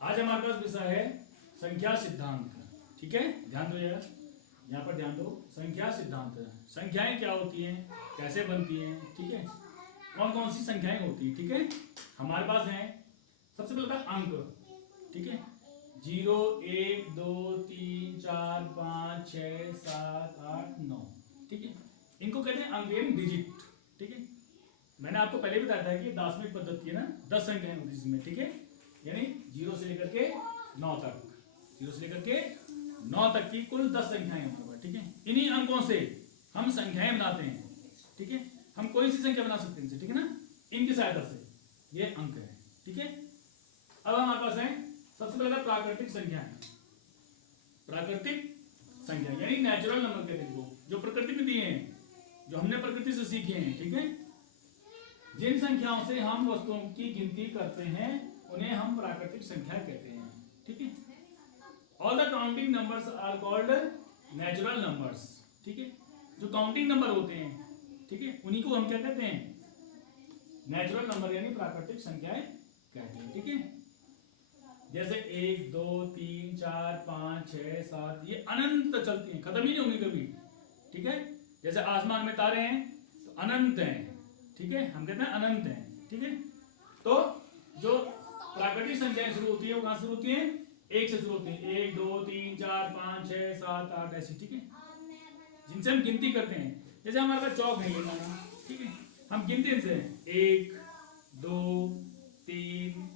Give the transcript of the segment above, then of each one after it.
आज हमारे पास विषय है संख्या सिद्धांत। ठीक है, ध्यान दो यार, यहाँ पर ध्यान दो। संख्या सिद्धांत, संख्याएं क्या होती हैं, कैसे बनती हैं, ठीक है, कौन कौन सी संख्याएं होती हैं। ठीक है, हमारे पास हैं सबसे पहले था अंक। ठीक है, 0 1 2 3 4 5 6 7 8 9। ठीक है, इनको कहते हैं अंक यानी डिजिट। ठीक है, मैंने आपको पहले भी बताया था कि दार्शनिक पद्धति है ना, 10 संख्याएं होती है इसमें। ठीक है, यानी 0 से लेकर के 9 तक, 0 से लेकर के 9 तक की कुल 10 संख्याएं हमारे पास। ठीक है, इन्हीं अंकों से हम संख्याएं बनाते हैं। ठीक है, हम कोई सी संख्या बना सकते हैं इनसे, ठीक है ना, इनकी सहायता से। ये अंक है। ठीक है, अब हमारे पास है सबसे पहले प्राकृतिक संख्या है। प्राकृतिक संख्या यानी नेचुरल नंबर कहते हैं, जो प्रकृति में दिए हैं, जो हमने प्रकृति से सीखे हैं। ठीक है, जिन संख्याओं से हम वस्तुओं की गिनती करते हैं उन्हें हम प्राकृतिक संख्या कहते हैं। ठीक है, all the counting numbers are called natural numbers. ठीक है, जो काउंटिंग नंबर होते हैं, ठीक है, उन्हीं को हम क्या कहते हैं, नेचुरल नंबर यानी प्राकृतिक संख्याएं कहते हैं। ठीक है, जैसे 1 2 3 4 5 6 7, ये अनंत चलती हैं, खत्म ही नहीं होंगी कभी। ठीक है, जैसे आसमान में तारे हैं तो अनंत हैं। ठीक है, हम कहते हैं अनंत हैं। ठीक है, तो जो प्राकृतिक संख्याएं शुरू होती है वो कहां से शुरू होती है, 1 से शुरू होती है। 1 2 3 4 5 6 7 8 ऐसी। ठीक है, जिनसे हम गिनती करते हैं, जैसे हमारे पास चौक है ये माना। ठीक है, हम गिनते इनसे 1 2 3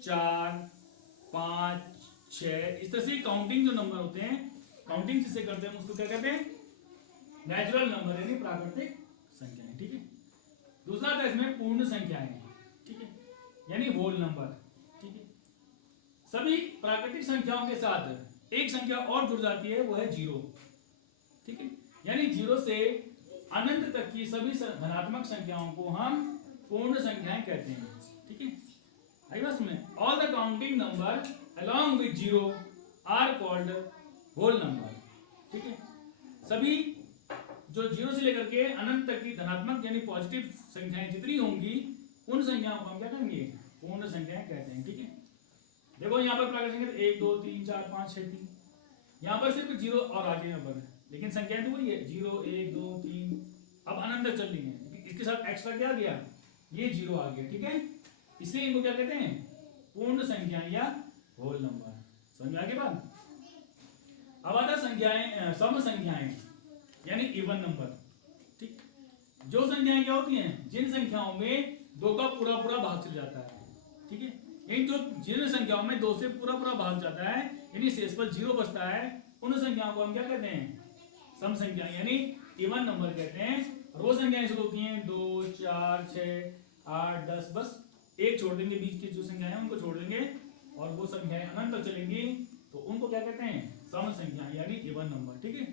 4 5 6, इस तरह से काउंटिंग जो नंबर होते हैं, काउंटिंग जिससे करते हैं उसको क्या कहते हैं, नेचुरल नंबर यानी प्राकृतिक संख्याएं। ठीक है, दूसरा था इसमें पूर्ण संख्याएं। ठीक है, यानी होल नंबर। ठीक है, सभी प्राकृतिक संख्याओं के साथ एक संख्या और जुड़ जाती है, वो है 0। ठीक है, यानी 0 से अनंत तक की सभी धनात्मक संख्याओं को हम पूर्ण संख्याएं कहते हैं। ठीक है, आई बात में, all the counting number along with 0 are called whole number. ठीक है, सभी जो 0 से लेकर के अनंत तक की धनात्मक यानी पॉजिटिव संख्याएं जितनी होंगी उन संख्याओं को हम क्या कहेंगे, पूर्ण संख्याएं कहते हैं। ठीक है, देखो यहाँ पर प्राकृतिक संख्या 1 2 3 4 5 6 3, यहाँ पर सिर्फ 0 और आगे यहाँ पर, लेकिन संख्याएं तो वही है 0 1 2 3, अब अनंत चल रही है, इसके साथ एक्स्ट्रा क्या आ गया, ये 0 आ गया। ठीक है, इसलिए इनको क्या कहते हैं, पूर्ण संख्याएं या होल नंबर। समझ में आ गई बात। अब आता संख्याएं, सम संख्याएं यानी इवन नंबर। ठीक, जो संख्याएं क्या होती हैं, जिन संख्याओं में 2 का पूरा पूरा भाग चल जाता है। ठीक है, इन जो जिन संख्याओं में 2 से पूरा पूरा भाग जाता है यानी शेषफल 0 बचता है, उन संख्याओं को हम क्या कहते हैं, सम संख्याएं यानी इवन नंबर कहते हैं। वो संख्याएं शुरू होती हैं 2 4 6 8 10, बस एक छोड़ देंगे, बीच की जो संख्याएं उनको छोड़ देंगे और वो संख्याएं अनंत तक चलेंगी, तो उनको क्या कहते हैं, सम संख्याएं यानी इवन नंबर। ठीक है,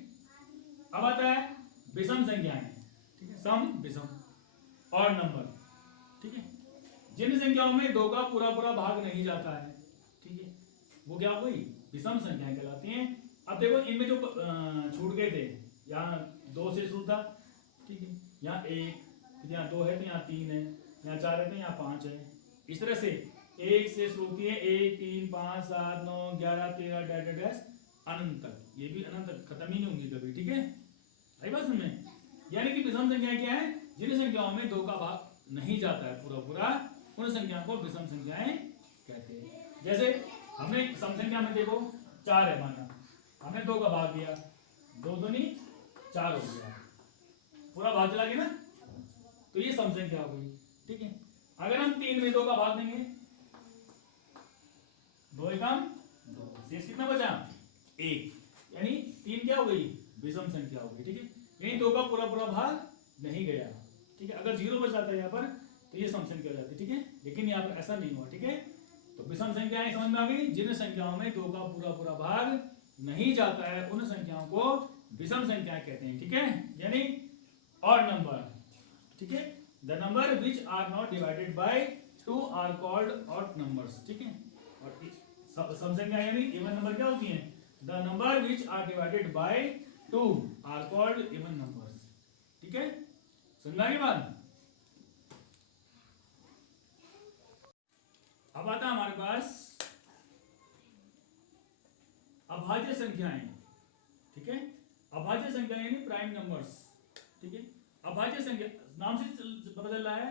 अब आता है विषम संख्याएं। ठीक है, सम विषम और नंबर। ठीक है, जिन संख्याओं में 2 का पूरा पूरा भाग नहीं जाता है, ठीक है, वो क्या हो गई, विषम संख्याएं कहलाती हैं। अब देखो इनमें जो छूट गए थे, यहाँ 2 से शुरू था। ठीक है, यहाँ 1, यहाँ 2 है तो यहाँ 3 है, यहाँ 4 है तो यहाँ 5 है। इस तरह से 1 से शुरू होती है 1 3 5 7 9 11 13 डैश डैश अनंत तक, ये भी अनंत तक खत्म ही नहीं होंगी कभी। ठीक है, आई बात में, यानी कि विषम संख्या क्या है, जिन संख्याओं में 2 का भाग नहीं जाता है पूरा पूरा, उन संख्याओं को विषम संख्याएं कहते हैं। जैसे हमने सम संख्या में देखो 4 है माना, हमने 2 का भाग दिया, 2 दूनी 4 हो गया, पूरा भाग चला गया ना, तो ये सम संख्या हो गई। ठीक है, अगर हम 3 में 2 का भाग देंगे, 2 एकम 2, शेष कितना बचा, 1, यानी 3 क्या हो गई, विषम संख्या हो गई। ठीक है, यानी 2 का पूरा पूरा भाग नहीं गया। ठीक है, अगर 0 बच जाता है यहाँ पर तो ये सम संख्या हो जाती है। ठीक है, लेकिन यहाँ पर ऐसा नहीं हुआ। ठीक है, तो विषम संख्याएं समझ में आ गई, जिन संख्याओं में 2 का पूरा पूरा भाग नहीं जाता है उन संख्याओं को विषम संख्याएं कहते हैं। ठीक है, यानी ऑड नंबर। ठीक है, the number which are not divided by 2 are called odd numbers. ठीक है, और सम संख्या यानी इवन नंबर क्या होती है, the number which are divided by 2 are called even numbers. ठीक है, समझ आई बात। अब आता है हमारे पास अभाज्य संख्याएं, ठीक है, अभाज्य संख्याएं यानी प्राइम नंबर्स, ठीक है, अभाज्य संख्या नाम से पता चल रहा है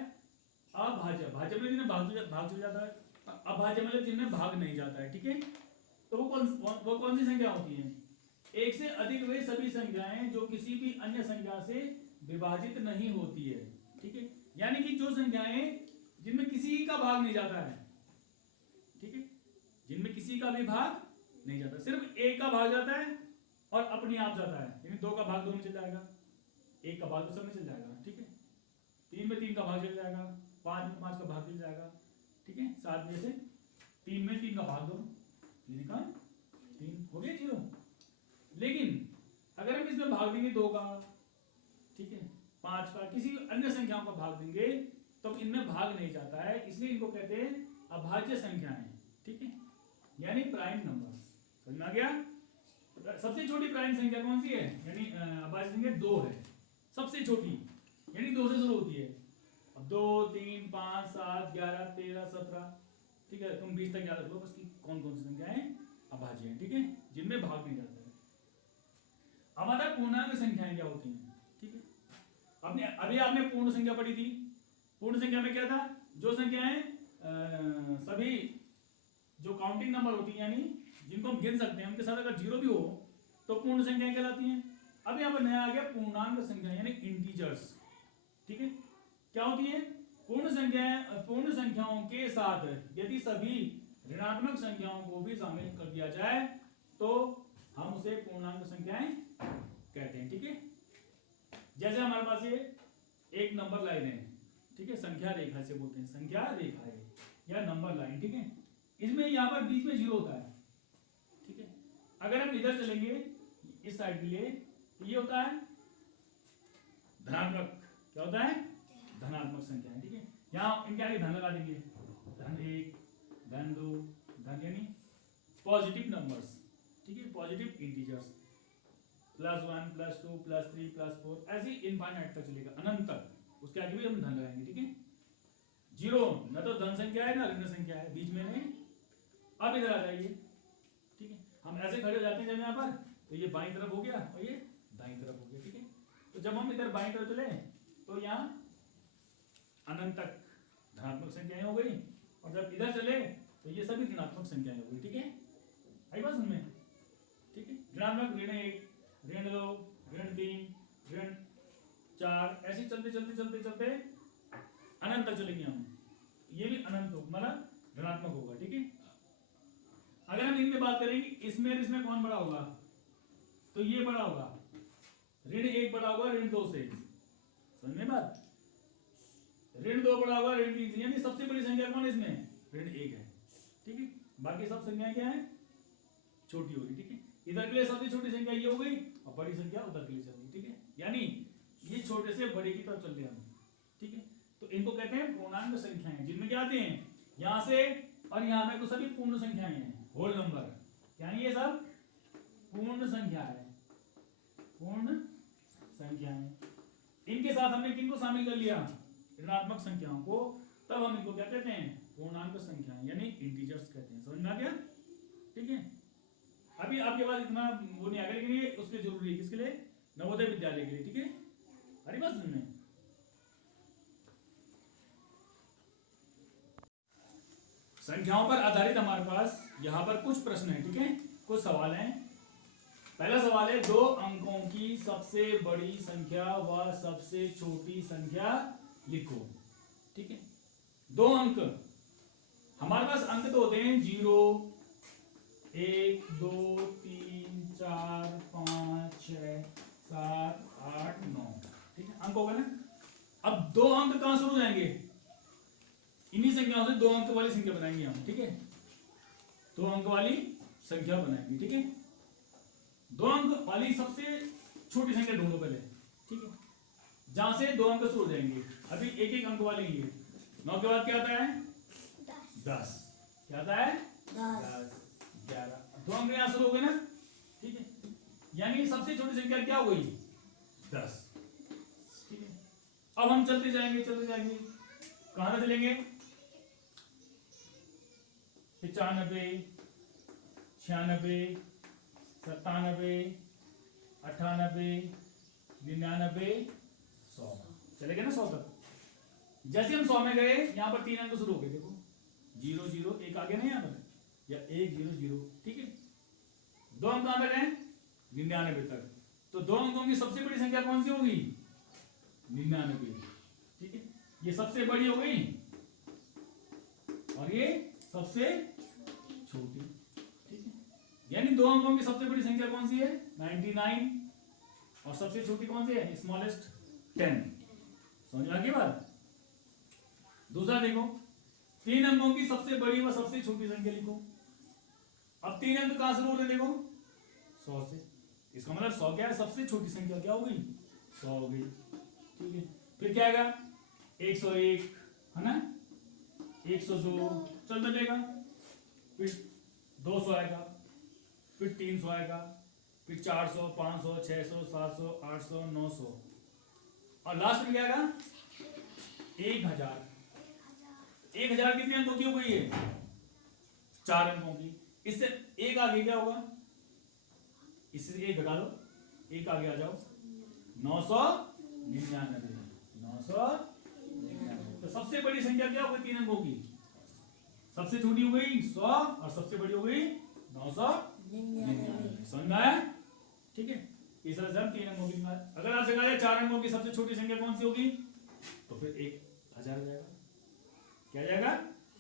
अभाज्य, भाज्य मतलब जिनमें भाग चल जाता है, अभाज्य मतलब जिनमें भाग नहीं जाता है, ठीक है। तो वो कौन सी संख्या होती है? एक से अधिक वे सभी संख्याएं जो किसी भी अन्य संख्या से विभाजित नहीं होती है, ठीक है, यानी कि जो संख्याएं जिनमें किसी का भाग नहीं जाता है, ठीक है, जिनमें किसी का भी भाग नहीं जाता, सिर्फ एक का भाग जाता है और अपने आप जाता है, यानी 2 का भाग 2 में चल जाएगा, 1 का भाग तो सब में चल जाएगा, ठीक है, 3 में 3 का भाग चल जाएगा, 5 में 5 का भाग चल जाएगा, ठीक है, 7 में से 3 में 3 का भाग 2, 3 का 3 हो गया 0। लेकिन अगर हम इसमें भाग देंगे 2 का, ठीक है, 5 का, किसी अन्य संख्याओं का भाग देंगे तो इनमें भाग नहीं जाता है, इसलिए इनको कहते हैं अभाज्य संख्याएं, ठीक है, यानी प्राइम नंबर्स। समझ में आ गया? सबसे छोटी प्राइम संख्या कौन सी है? यानी अभाज्य संख्या 2 है, सबसे छोटी, यानी 2 से शुरू होती है। अब 2, 3, 5, 7, 11, 13, 17, ठीक है, तुम 20 तक याद रख लो बस कि कौन कौन सी संख्याएं अभाज्य हैं, ठीक है, जिनमें भाग नहीं जाता है। अब आता है पूर्णांक संख्याएं क्या होती हैं, ठीक है। अभी आपने पूर्ण संख्या पढ़ी थी। पूर्ण संख्या में क्या था? जो संख्याएं सभी जो काउंटिंग नंबर होती है, यानी जिनको हम गिन सकते हैं, उनके साथ अगर 0 भी हो तो पूर्ण संख्याएं कहलाती हैं। अब यहाँ पर नया आ गया पूर्णांक संख्या यानी इंटीजर्स, ठीक है। क्या होती है? पूर्ण संख्याओं के साथ यदि सभी ऋणात्मक संख्याओं को भी शामिल कर दिया जाए तो हम उसे पूर्णांक संख्याएं कहते हैं, ठीक है। जैसे हमारे पास ये एक नंबर लाइन है, ठीक है, संख्या रेखा से बोलते हैं, संख्या रेखा है या नंबर लाइन, ठीक है। इसमें यहाँ पर बीच में 0 होता है, ठीक है। अगर हम इधर चलेंगे इस साइड के लिए, ये होता है धनात्मक। क्या होता है? धनात्मक संख्या, ठीक है। यहाँ इनके आगे धन लगा देंगे, धन 1, धन 2, धन यानी पॉजिटिव नंबर्स, ठीक है, पॉजिटिव इंटीजर्स, +1, +2, +3, +4, ऐसे इनफाइनाइट तक चलेगा, अनंत तक। उसके आगे भी हम धन लगाएंगे, ठीक है। 0 न तो धन संख्या है ना ऋण संख्या है, बीच में नहीं। अब इधर आ जाइए, ठीक है, हम ऐसे खड़े हो जाते हैं जब यहाँ पर, तो ये बाईं तरफ हो गया और ये दाईं तरफ हो गया, ठीक है। तो जब हम इधर बाईं तरफ चले तो यहाँ अनंत तक धनात्मक संख्याएं हो गई, और जब इधर चले तो ये सभी ऋणात्मक संख्याएं हो गई, ठीक है। आई बात समझ में? ठीक है, ऋणात्मक ऋण 1, ऋण 2, ऋण 3, ऋण 4, ऐसे चलते चलते चलते चलते अनंत तक चलेंगे हम। ये भी अनंत हो मतलब ऋणात्मक होगा, ठीक है। अगर हम इनमें बात करेंगे इसमें कौन बड़ा होगा, तो ये बड़ा होगा, ऋण 1 बड़ा होगा ऋण 2 से, समझ में बात। ऋण 2 बड़ा होगा ऋण 3 से, यानी सबसे बड़ी संख्या कौन है इसमें? ऋण 1 है, ठीक है। बाकी सब संख्याएं क्या है? छोटी होगी, ठीक है। इधर के लिए सबसे छोटी संख्या ये हो गई और बड़ी संख्या उधर के लिए चल गई, ठीक है। यानी ये छोटे से बड़े की तरफ चल रहे हम, ठीक है। तो इनको कहते हैं पूर्णांक संख्याएं, जिनमें क्या आते हैं यहां से और यहां में, तो सभी पूर्ण संख्याएं हैं, होल नंबर, यानी ये सब पूर्ण संख्या है, पूर्ण संख्याएं। इनके साथ हमने किनको शामिल कर लिया? ऋणात्मक संख्याओं को, तब हम इनको क्या कहते हैं? पूर्णांक संख्याएं यानी इंटीजर्स कहते हैं। समझ में आ गया? ठीक है। अभी आपके पास इतना वो नहीं आगे, लेकिन ये उसके जरूरी है, किसके लिए? नवोदय विद्यालय के लिए, ठीक है। अरे बात समझ में? संख्याओं पर आधारित हमारे पास यहाँ पर कुछ प्रश्न है, ठीक है, कुछ सवाल हैं। पहला सवाल है, 2 अंकों की सबसे बड़ी संख्या व सबसे छोटी संख्या लिखो, ठीक है। 2 अंक, हमारे पास अंक तो होते हैं 0, 1, 2, 3, 4, 5, 6, 7, 8, 9, ठीक है, अंक हो गए ना। अब 2 अंक कहां शुरू हो जाएंगे? इन्हीं संख्याओं से 2 अंक वाली संख्या बनाएंगे हम, ठीक है। 2 अंक वाली संख्या बनाएंगे, ठीक है। 2 अंक वाली सबसे छोटी संख्या ढूंढो पहले, ठीक है, जहां से 2 अंक शुरू हो जाएंगे। अभी एक एक अंक वाली है। 9 के बाद क्या आता है? 10। क्या आता है? 10, 11। 2 अंक यहां शुरू हो गए ना, ठीक है, यानी सबसे छोटी संख्या क्या हो गई? 10, ठीक है। अब हम चलते जाएंगे कहां तक चलेंगे? 95, 96, 97, 98, 99, 100। चलेगा ना 100 तक। जैसे हम 100 में गए यहाँ पर 3 अंक शुरू हो गए, देखो 0 0 1 आगे नहीं, यहाँ पर या 1 0 0, ठीक है। 2 अंक कहाँ तक है? 99 तक। तो 2 अंकों की सबसे बड़ी संख्या कौन सी होगी? 99, ठीक है। ये सबसे बड़ी हो गई और ये सबसे छोटी, ठीक है। यानी 2 अंकों की सबसे बड़ी संख्या कौन सी है? 99, और सबसे छोटी कौन सी है? स्मॉलेस्ट 10। समझ आ गई बात? दूसरा देखो, 3 अंकों की सबसे बड़ी व सबसे छोटी संख्या लिखो। अब 3 अंक कहां से बोल रहे? देखो 100 से। इसका मतलब 100 क्या है? सबसे छोटी संख्या क्या हो गई? 100 हो गई, ठीक है। फिर क्या आएगा? 101 है ना, 102 चलता जाएगा, फिर 200 आएगा, फिर 300 आएगा, फिर 400, 500, 600, 700, 800, 900, और लास्ट में क्या आएगा? 1000। 1000 कितने अंकों की हो गई है? 4 अंकों की। इससे एक आगे क्या होगा? इससे एक घटा लो, एक आगे आ जाओ, 999। 999। तो सबसे बड़ी संख्या क्या हो गई 3 अंकों की? सबसे छोटी हो गई 100 और सबसे बड़ी हो गई 999। समझ में आया? ठीक है। इस तरह से हम 3 अंकों की, अगर आपसे कहा जाए 4 अंकों की सबसे छोटी संख्या कौन सी होगी, तो फिर 1000 जाएगा। क्या जाएगा?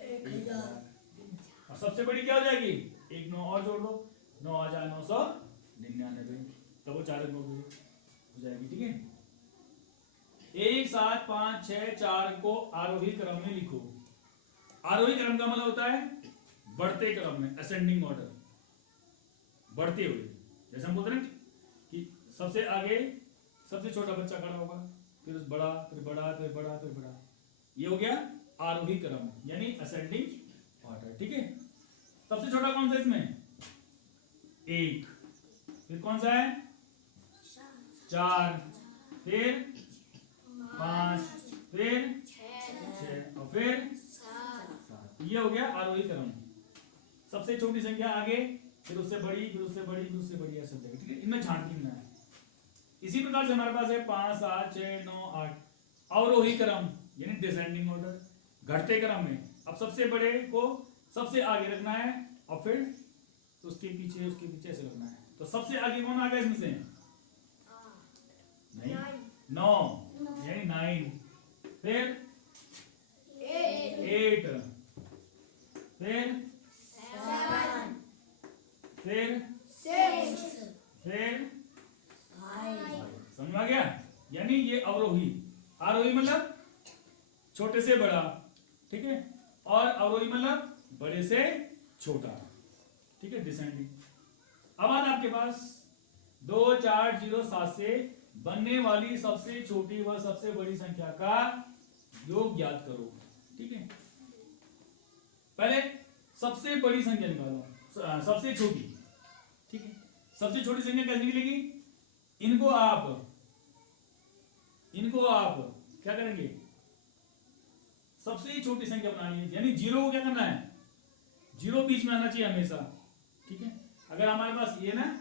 1000। और सबसे बड़ी क्या हो जाएगी? एक 9 और जोड़ लो, 9,999, तब वो 4 अंकों की हो जाएगी, ठीक है। 1 7 5 6 4 को आरोही क्रम में लिखो। आरोही क्रम का मतलब होता है बढ़ते क्रम में, असेंडिंग ऑर्डर, बढ़ते हुए। जैसे हम बोलते हैं कि सबसे आगे सबसे छोटा बच्चा खड़ा होगा, फिर बड़ा, फिर बड़ा, फिर बड़ा, फिर बड़ा। ये हो गया आरोही क्रम, यानी असेंडिंग ऑर्डर, ठीक है। सबसे छोटा कौन सा इसमें? 1, फिर कौन सा है? 4, फिर 5, फिर 6 और फिर 7। ये हो गया आरोही क्रम। सबसे छोटी संख्या आगे, फिर उससे बड़ी, फिर उससे बड़ी, फिर उससे बड़ी, ऐसे जाएगी, ठीक है। इनमें छांटनी है। इसी प्रकार से हमारे पास है 5 7 6 9 8 अवरोही क्रम, यानी डिसेंडिंग ऑर्डर, घटते क्रम में। अब सबसे बड़े को सबसे आगे रखना है और फिर उसके पीछे ऐसे रखना है। तो सबसे आगे कौन आ गया इसमें से? नहीं, 9 यानी 9, फिर 8, फिर 7, फिर 6, फिर 5। समझ में आ गया? यानी ये अवरोही। आरोही मतलब छोटे से बड़ा, ठीक है, और अवरोही मतलब बड़े से छोटा, ठीक है, डिसेंडिंग। अब आज आपके पास 2 4 0 7 से बनने वाली सबसे छोटी व सबसे बड़ी संख्या का योग ज्ञात करो, ठीक है। पहले सबसे बड़ी संख्या निकालो, सबसे छोटी, ठीक है। सबसे छोटी संख्या कैसे निकलेगी? इनको आप क्या करेंगे? सबसे छोटी संख्या बनानी है, यानी 0 को क्या करना है? 0 बीच में आना चाहिए हमेशा, ठीक है। अगर हमारे पास ये ना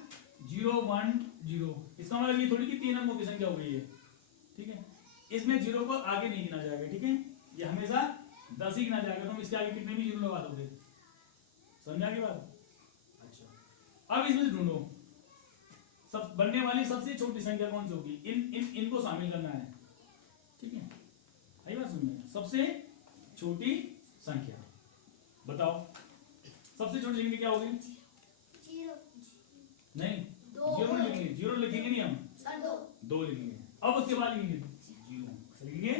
0 1 0, इसका मतलब ये थोड़ी कि 3 अंकों की संख्या हो गई है, ठीक है। इसमें 0 को आगे नहीं गिना जाएगा, ठीक है। ये हमेशा 10 ही गिना जाएगा। तुम इसके आगे कितने भी 0 लगा दोगे। समझा की बात? अच्छा, अब इसमें ढूंढो सब बनने वाली सबसे छोटी संख्या कौन सी होगी। इनको शामिल करना है, ठीक है। आई बात सुन में? सबसे छोटी संख्या बताओ। सबसे छोटी संख्या क्या होगी? 0 नहीं, 0 लिखेंगे, 0 लिखेंगे नहीं हम, 2 लिखेंगे। अब उसके बाद लिखेंगे 0, लिखेंगे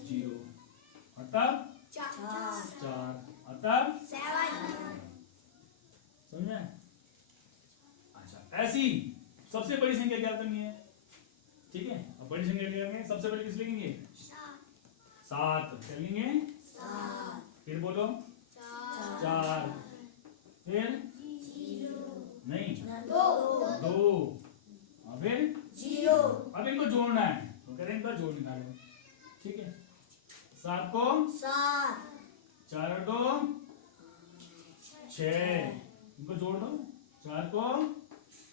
0 और तब 4 और तब 7। समझे? अच्छा, ऐसी सबसे बड़ी संख्या क्या करनी है, ठीक है। अब बड़ी संख्या क्या करेंगे? सबसे बड़ी किस लिखेंगे? 7 क्या लिखेंगे? 7, फिर बोलो 4, फिर 0 नहीं 2 और फिर 0। अब इनको जोड़ना है, तो करें इनका जोड़ निकालो, ठीक है। 7 को 7 4 और 2 6, इनको जोड़ दो। 4 को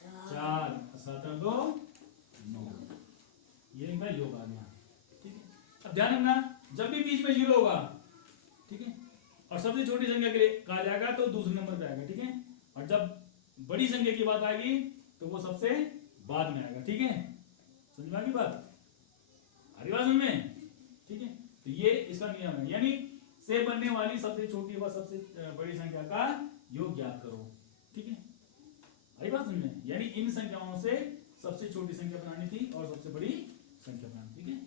4 7 और 2 9, ये इनका योग आ गया। ठीक है, अब ध्यान रखना जब भी बीच में 0 होगा, ठीक है, और सबसे छोटी संख्या के लिए कहा जाएगा तो दूसरे नंबर पे आएगा। ठीक है, और जब बड़ी संख्या की बात आएगी तो वो सबसे बाद में आएगा। ठीक है, समझ में आ गई बात? आ रही बात समझ में? ठीक है, तो ये इसका नियम है, यानी से बनने वाली सबसे छोटी व सबसे बड़ी संख्या का योग ज्ञात करो। ठीक है, आ रही बात समझ में? यानी इन संख्याओं से सबसे छोटी संख्या बनानी थी और सबसे बड़ी संख्या बनानी। ठीक है।